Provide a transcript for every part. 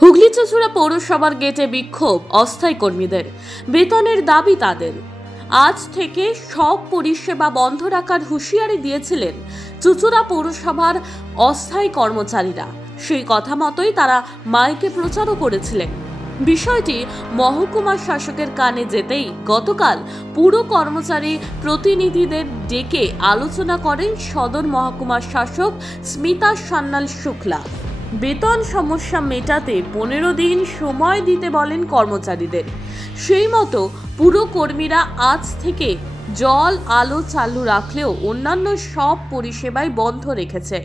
হুগলি চুঁচুড়া পৌরসভার গেটে বিক্ষোভ অস্থায়ী কর্মীদের। বেতনের দাবি তাদের। আজ থেকে সব পরিষেবা বন্ধ রাখার হুঁশিয়ারি দিয়েছিলেন চুঁচুড়া পৌরসভার অস্থায়ী কর্মচারীরা। সেই কথা মতোই তারা মাইকে প্রচারও করেছিলেন। বিষয়টি মহকুমা শাসকের কানে যেতেই গতকাল পুর কর্মচারী প্রতিনিধিদের ডেকে আলোচনা করেন সদর মহকুমা শাসক স্মিতা সান্যাল শুক্লা। বেতন সমস্যা মেটাতে 15 দিন সময় দিতে বলেন কর্মচারীদের। সেই মতো পুরো কর্মীরা আজ থেকে জল আলো চালু রাখলেও অন্যান্য সব পরিষেবাই বন্ধ রেখেছে।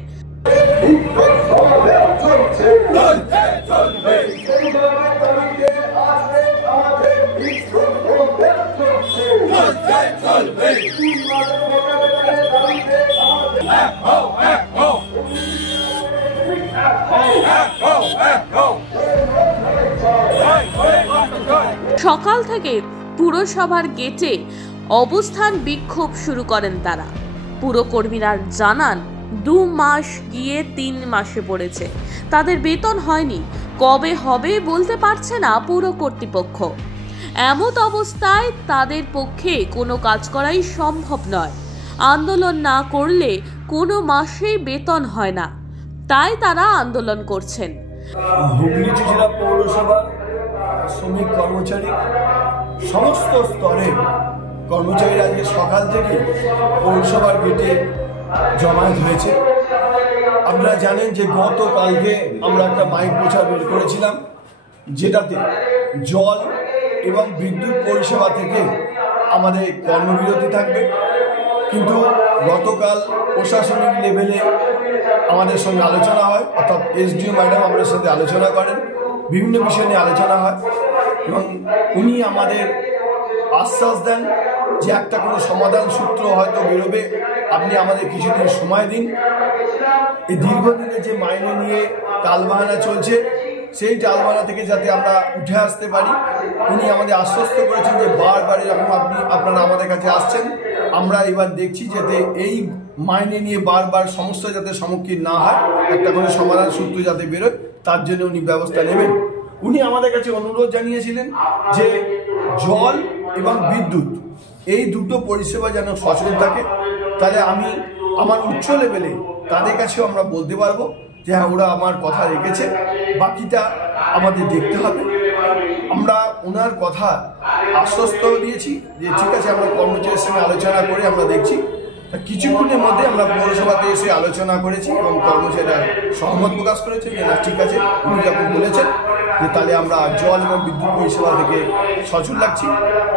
সকাল থেকে পুরসভার গেটে অবস্থান বিক্ষোভ শুরু করেন তারা। পুরকর্মীরা জানান 2 মাস গিয়ে 3 মাসে পড়েছে, তাদের বেতন হয়নি, কবে হবে বলতে পারছে না পুর কর্তৃপক্ষ। এমত অবস্থায় তাদের পক্ষে কোনো কাজ করাই সম্ভব নয়। আন্দোলন না করলে কোনো মাসেই বেতন হয় না, তাই তারা আন্দোলন করছেন। হুগলি চুঁচুড়া পৌরসভা শ্রমিক কর্মচারী সমস্ত স্তরের কর্মচারীরা আজকে সকাল থেকে পৌরসভার গেটে জমায়েত হয়েছে। আপনারা জানেন যে গতকালকে আমরা একটা মাইক প্রচার বের করেছিলাম, যেটাতে জল এবং বিদ্যুৎ পরিষেবা থেকে আমাদের কর্মবিরতি থাকবে। কিন্তু গতকাল প্রশাসনিক লেভেলে আমাদের সঙ্গে আলোচনা হয়, অর্থাৎ এসডিও ম্যাডাম আমাদের সাথে আলোচনা করেন, বিভিন্ন বিষয় নিয়ে আলোচনা হয় এবং উনি আমাদের আশ্বাস দেন যে একটা কোনো সমাধান সূত্র হয়তো বেরোবে, আপনি আমাদের কিছুদিন সময় দিন। এই দীর্ঘদিনে যে মাইনে নিয়ে টালবাহানা চলছে, সেই টালবাহানা থেকে যাতে আমরা উঠে আসতে পারি, উনি আমাদের আশ্বস্ত করেছেন যে বারবার এরকম আপনারা আমাদের কাছে আসছেন, আমরা এবার দেখছি যাতে এই মাইনে নিয়ে বারবার সমস্যা যাতে সম্মুখীন না হয়, একটা কোনো সমাধান সূত্র যাতে বেরোয়, তার জন্য উনি ব্যবস্থা নেবেন। উনি আমাদের কাছে অনুরোধ জানিয়েছিলেন যে জল এবং বিদ্যুৎ এই দুটো পরিষেবা যেন সচল থাকে। তাহলে আমি আমার উচ্চ লেভেলে তাদের কাছেও আমরা বলতে পারবো যে হ্যাঁ, ওরা আমার কথা রেখেছে, বাকিটা আমাদের দেখতে হবে। আমরা ওনার কথা আশ্বস্ত দিয়েছি যে ঠিক আছে, আমরা কর্মচারীর সঙ্গে আলোচনা করে আমরা দেখছি। কিছুক্ষণের মধ্যে আমরা পৌরসভাতে এসে আলোচনা করেছি এবং কর্মচারীরা সহমত প্রকাশ করেছে যে না, ঠিক আছে, উনি যখন বলেছেন যে তাহলে আমরা জল এবং বিদ্যুৎ পরিষেবা থেকে সচল রাখছি,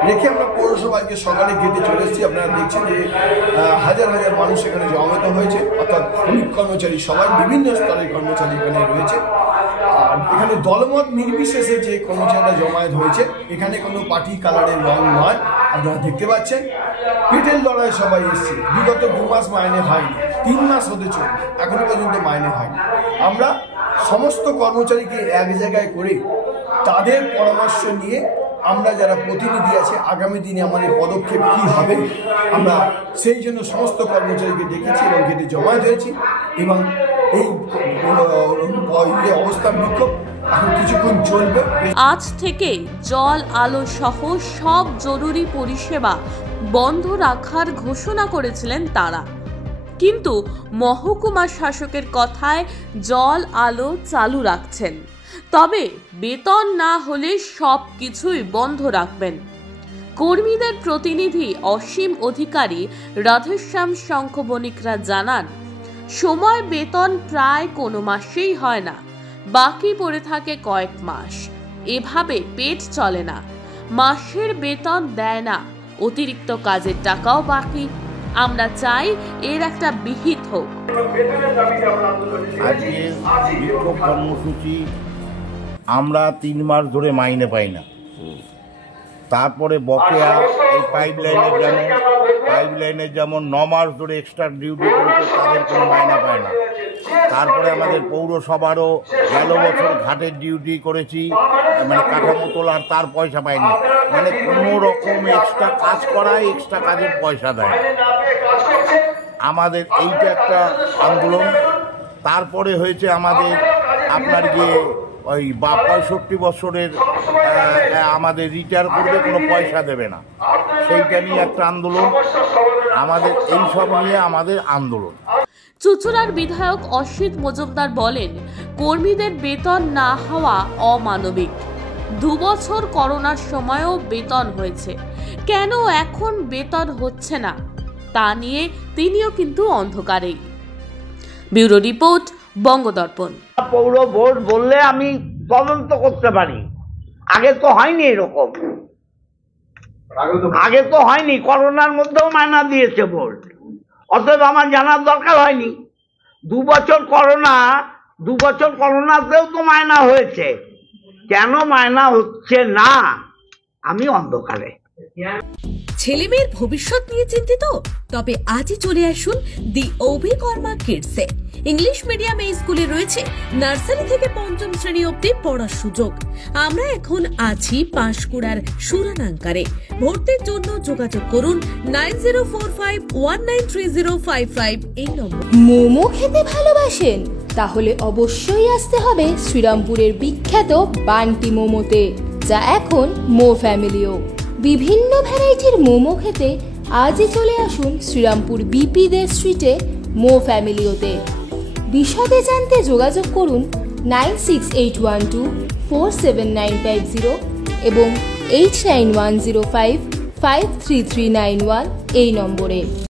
রেখে আমরা পৌরসভাকে সকালে গেটে চলে এসেছি। আপনারা দেখছেন যে হাজার হাজার মানুষ এখানে জমায়েত হয়েছে, অর্থাৎ শ্রমিক কর্মচারী সবাই বিভিন্ন স্তরের কর্মচারী এখানে রয়েছে। আর এখানে দলমত নির্বিশেষে যে কর্মচারীরা জমায়েত হয়েছে, এখানে কোনো পার্টি কালারের রং নয়। আপনারা দেখতে পাচ্ছেন পেটের লড়াই সবাই এসছে। বিগত 2 মাস মাইনে হয়নি, 3 মাস হতে চলবে, এখনো পর্যন্ত মাইনে হয়নি। আমরা সমস্ত কর্মচারীকে এক জায়গায় করে তাদের পরামর্শ নিয়ে আমরা যারা প্রতিনিধি আছে, আগামী দিনে আমাদের পদক্ষেপ কি হবে, আমরা সেই জন্য সমস্ত কর্মচারীকে ডেকেছি এবং গেটে জমায়েত হয়েছি। এবং এই অবস্থান বিক্ষোভ এখন কিছুক্ষণ চলবে। আজ থেকে জল আলো সহ সব জরুরি পরিষেবা বন্ধ রাখার ঘোষণা করেছিলেন তারা, কিন্তু মহকুমা শাসকের কথায় জল আলো চালু রাখছেন, তবে বেতন না হলে সব কিছুই বন্ধ রাখবেন। কর্মীদের প্রতিনিধি অসীম অধিকারী রাধেশ্যাম শঙ্খ বণিকরা জানান, সময় বেতন প্রায় কোনো মাসেই হয় না, বাকি পড়ে থাকে কয়েক মাস। এভাবে পেট চলে না, মাসের বেতন দেয় না, অতিরিক্ত কাজের টাকাও বাকি। আমরা চাই এর একটা বিহিত হোক। বিক্ষোভ কর্মসূচি আমরা 3 মাস ধরে মাইনে পাই না। তারপরে বকেয়া এই পাইপলাইনের যেমন 9 মাস ধরে এক্সট্রা ডিউটি করেছে, তাদের কোনো মাইনা পায় না। তারপরে আমাদের পৌরসভারও গেল বছর ঘাটের ডিউটি করেছি, মানে কাঠামো তোলার, তার পয়সা পাইনি। মানে কোনো রকম এক্সট্রা কাজ করায় এক্সট্রা কাজের পয়সা দেয়। আমাদের এইটা একটা আন্দোলন। তারপরে হয়েছে আমাদের আপনার গিয়ে ওই বা 65 বছরের আমাদের রিটায়ার করবে, কোনো পয়সা দেবে না, সেইটা নিয়ে একটা আন্দোলন আমাদের, এই সব নিয়ে আমাদের আন্দোলন। চুঁচুড়ার বিধায়ক অসিত মজুমদার বলেন, কর্মীদের বেতন না হওয়া অমানবিক। 2 বছর করোনার সময়ও বেতন হয়েছে, কেন এখন বেতন হচ্ছে না তা নিয়ে তিনিও কিন্তু অন্ধকারেই। Bureau report, বঙ্গদর্পণ। পৌর বোর্ড বললে আমি তদন্ত করতে পারি, আগে তো হয়নি এরকম, আগে তো হয়নি, করোনার মধ্যেও মায়না দিয়েছে বোর্ড, অতএব আমার জানার দরকার হয়নি। 2 বছর করোনাতেও তো মায়না হয়েছে, কেন মায়না হচ্ছে না আমি অন্ধকারে। ছেলেমেয়ের ভবিষ্যৎ নিয়ে চিন্তিত? তবে আজই চলে আসুন দি অভিকর্মা কিডসে। ইংলিশ মিডিয়াম এই স্কুলে রয়েছে নার্সারি থেকে 5ম শ্রেণী অবধি পড়ার সুযোগ। আমরা এখন আছি পাঁশকুড়ার সুরানাঙ্কারে। ভর্তির জন্য যোগাযোগ করুন 9045193055 এই নম্বর। মোমো খেতে ভালোবাসেন? তাহলে অবশ্যই আসতে হবে শ্রীরামপুরের বিখ্যাত বান্টি মোমোতে, যা এখন মো ফ্যামিলিও। বিভিন্ন ভ্যারাইটির মোমো খেতে আজই চলে আসুন শ্রীরামপুর বিপি দে স্ট্রিটে মো ফ্যামিলিওতে। বিশদে জানতে যোগাযোগ করুন 9681247950 এবং 8910553391 এই নম্বরে।